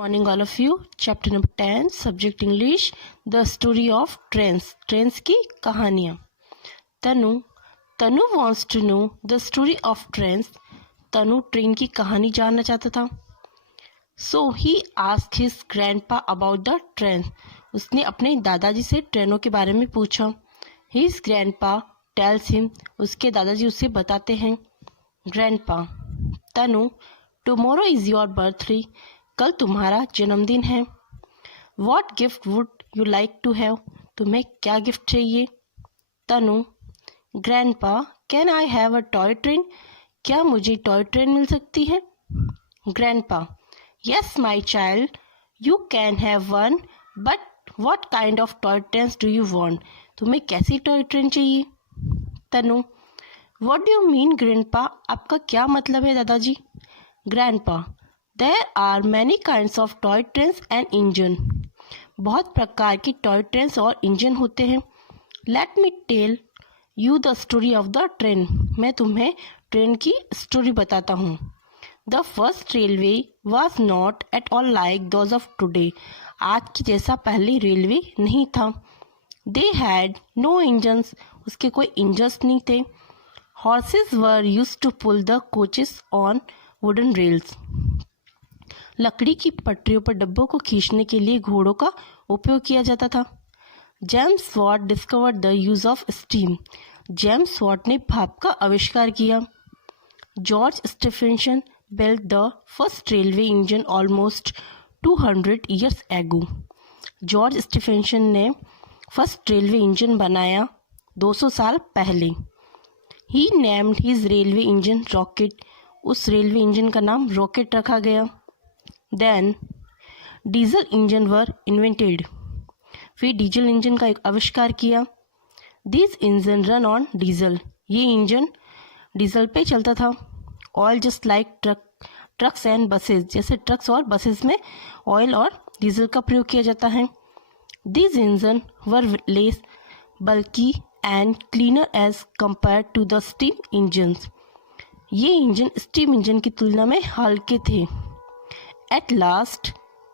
Morning, all of you. Chapter number 10, subject English, the story of trains. Trains की कहानियाँ. तनु wants to know the story of trains. Tanu train की कहानी जानना चाहता था. So he asked his grandpa about the train. उसने अपने दादाजी से ट्रेनों के बारे में पूछा. His grandpa tells him. उसके दादाजी उसे बताते हैं. Grandpa, Tanu, tomorrow is your birthday. कल तुम्हारा जन्मदिन है. What gift would you like to have? तुम्हें क्या गिफ्ट चाहिए? तनु, Grandpa, can I have a toy train? क्या मुझे टॉय ट्रेन मिल सकती है? Grandpa, yes my child, you can have one, but what kind of toy trains do you want? तुम्हें कैसी toy train चाहिए? तनु, what do you mean Grandpa? आपका क्या मतलब है दादाजी? Grandpa, There are many kinds of toy trains and engine. बहुत प्रकार की टॉय ट्रेन्स और इंजन होते हैं. Let me tell you the story of the train. मैं तुम्हें ट्रेन की स्टोरी बताता हूँ. The first railway was not at all like those of today. आज की जैसा पहले रेलवे नहीं था. They had no engines. उसके कोई इंजन्स नहीं थे. Horses were used to pull the coaches on wooden rails. लकड़ी की पटरियों पर डब्बों को खींचने के लिए घोड़ों का उपयोग किया जाता था. James Watt discovered the use of steam. James Watt ने भाप का आविष्कार किया. George Stephenson built the first railway engine almost 200 years ago. George Stephenson ने फर्स्ट रेलवे इंजन बनाया 200 साल पहले. He named his railway engine rocket. उस रेलवे इंजन का नाम रॉकेट रखा गया. Then diesel engine were invented. फिर डीजल इंजन का एक आविष्कार किया. This engine run on diesel. ये इंजन डीजल पे चलता था. Oil just like trucks and buses. जैसे ट्रक्स और बसेस में ऑयल और डीजल का प्रयोग किया जाता है. This engine were less bulky and cleaner as compared to the steam engines. ये इंजन स्टीम इंजन की तुलना में हल्के थे. At last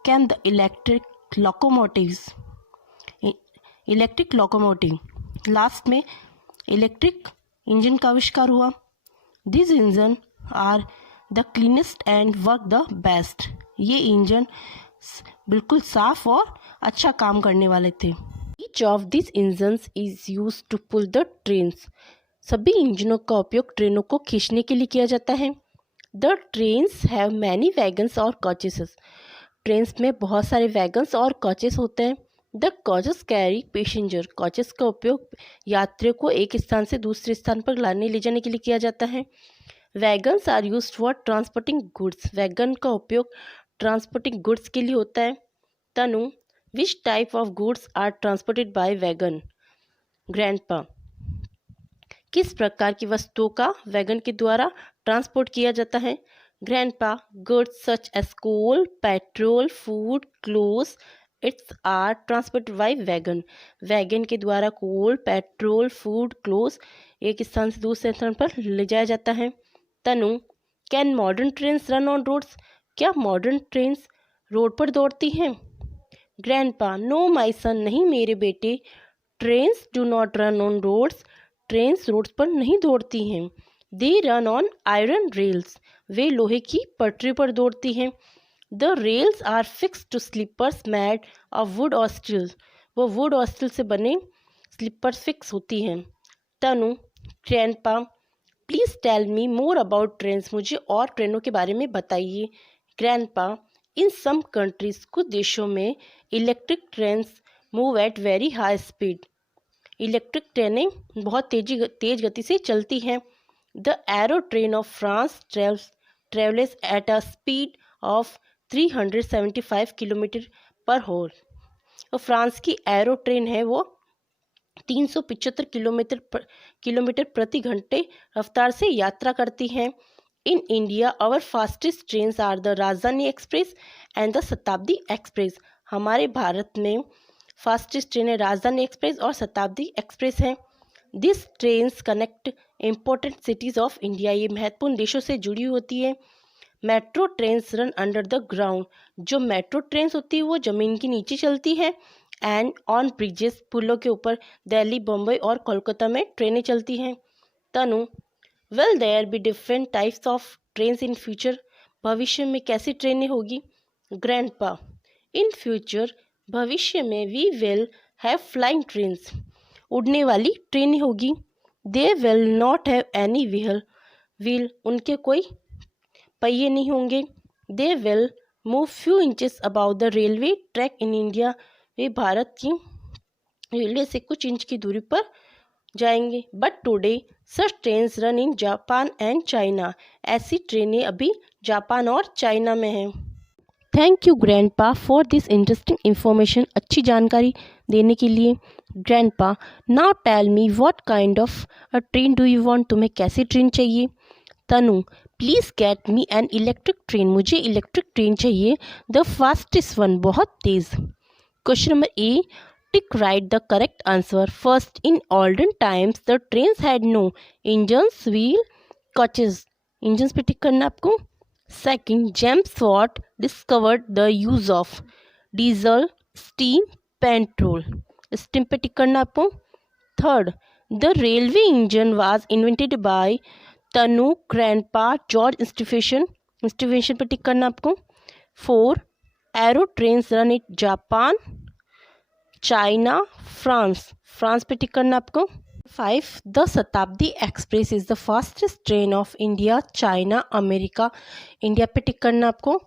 came the electric locomotives. Electric locomotive. Last में इलेक्ट्रिक इंजन का आविष्कार हुआ. These engine are the cleanest and work the best. ये इंजन बिल्कुल साफ और अच्छा काम करने वाले थे. Each of these engines is used to pull the trains. सभी इंजनों का उपयोग ट्रेनों को खींचने के लिए किया जाता है. The trains have many wagons or coaches. Trains में बहुत सारे वैगन्स और कोचेस होते हैं. The coaches carry passenger. Coaches का उपयोग यात्रियों को एक स्थान से दूसरे स्थान पर लाने ले जाने के लिए किया जाता है. Wagons are used for transporting goods. Wagon का उपयोग ट्रांसपोर्टिंग गुड्स के लिए होता है. तनु, which type of goods are transported by wagon? Grandpa, किस प्रकार की वस्तुओं का वैगन के द्वारा ट्रांसपोर्ट किया जाता है? Grandpa, goods such as coal, petrol, food, clothes, its are transported by wagon. Wagon के द्वारा कोल, पेट्रोल, फूड, क्लोथ्स एक स्थान से दूसरे स्थान पर ले जाया जाता है. Tanu, can modern trains run on roads? क्या मॉडर्न ट्रेन्स रोड पर दौड़ती हैं? Grandpa, no my son. नहीं मेरे बेटे. Trains do not run on roads. Trains roads पर नहीं दौड़ती हैं. They run on iron rails. वे लोहे की पटरी पर दौड़ती हैं. The rails are fix to sleepers made of wood और स्टील. वो वुड और स्टील से बने स्लीपर्स फिक्स होती हैं. तनु, grandpa, please tell me more about trains. मुझे और ट्रेनों के बारे में बताइए. ग्रैंडपा, इन सम कंट्रीज, कुछ देशों में electric trains move at very high speed. Electric ट्रेनें बहुत तेज गति से चलती हैं. The arrow train of France travels at a speed of 375 kilometre पर हॉर. और फ्रांस की एरो ट्रेन है वो 375 किलोमीटर प्रति घंटे रफ्तार से यात्रा करती हैं. In India our fastest trains are the Rajdhani express and the Shatabdi express. हमारे भारत में फास्टेस्ट ट्रेनें राजधानी एक्सप्रेस और शताब्दी एक्सप्रेस हैं. This trains connect important cities of India. ये महत्वपूर्ण देशों से जुड़ी होती है. Metro trains run under the ground, जो मेट्रो ट्रेन्स होती है वो ज़मीन के नीचे चलती है। एंड ऑन ब्रिजेस, पुलों के ऊपर दिल्ली, बम्बई और कोलकाता में ट्रेनें चलती हैं। Tanu, will there be different types of trains in future, भविष्य में कैसी ट्रेनें होगी? ग्रैंडपा, इन फ्यूचर, भविष्य में we will have flying trains, उड़ने वाली ट्रेनें होगी। They will not have any wheel, उनके कोई पहिए नहीं होंगे। They will move few inches above the railway track in India, वे भारत की रेलवे से कुछ इंच की दूरी पर जाएंगे। But today such trains run in Japan and China, ऐसी ट्रेनें अभी जापान और चाइना में हैं। Thank you grandpa for this interesting information, अच्छी जानकारी देने के लिए। Grandpa, now tell me what kind of a train do you want, तुम्हें कैसी ट्रेन चाहिए? Tanu, please get me an electric train, मुझे इलेक्ट्रिक ट्रेन चाहिए। द फास्टेस्ट वन, बहुत तेज़। Question number A, tick right the correct answer. First, in olden times the trains had no engines, wheel, coaches, engines पे tick करना आपको। Second, James Watt discovered the use of diesel, steam, petrol, steam पे tick करना आपको। Third, the railway engine was invented by Tanu, grandpa, George Stephenson पे tick करना आपको। Four, arrow trains run in Japan, China, France पे tick करना आपको। 5, the Shatabdi express is the fastest train of India, China, America, India पे tick करना आपको।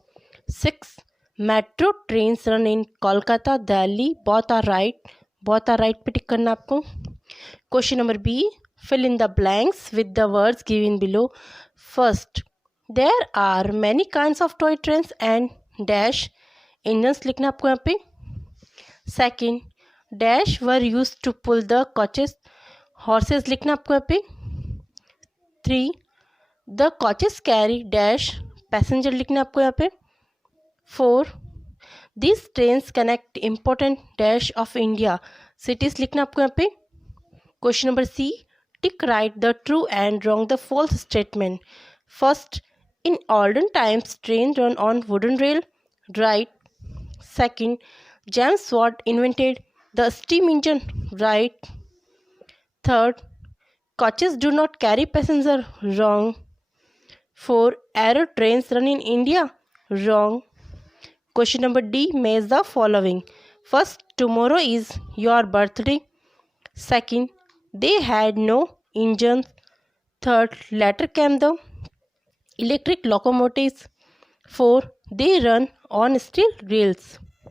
6, metro trains run in Kolkata, Delhi, both are right पे टिक करना आपको। Question number B, fill in the blanks with the words given below. First, there are many kinds of toy trains and dash, engines लिखना आपको यहाँ पे। Second, dash were use to pull the coaches, horses लिखना आपको यहाँ पे। 3, the coaches carry dash, passenger लिखना आपको यहाँ पे। 4, this trains connect important dash of India, cities लिखना आपको यहाँ पे। Question number C, tick right the true and wrong the false statement. First, in olden times train run on wooden rail, right. Second, James Watt invented the steam engine, right. Third, coaches do not carry passenger, wrong. 4, aero trains run in India, wrong. Question number D, match the following. First, tomorrow is your birthday. Second, they had no engines. Third, later came the electric locomotives. 4, they run on steel rails.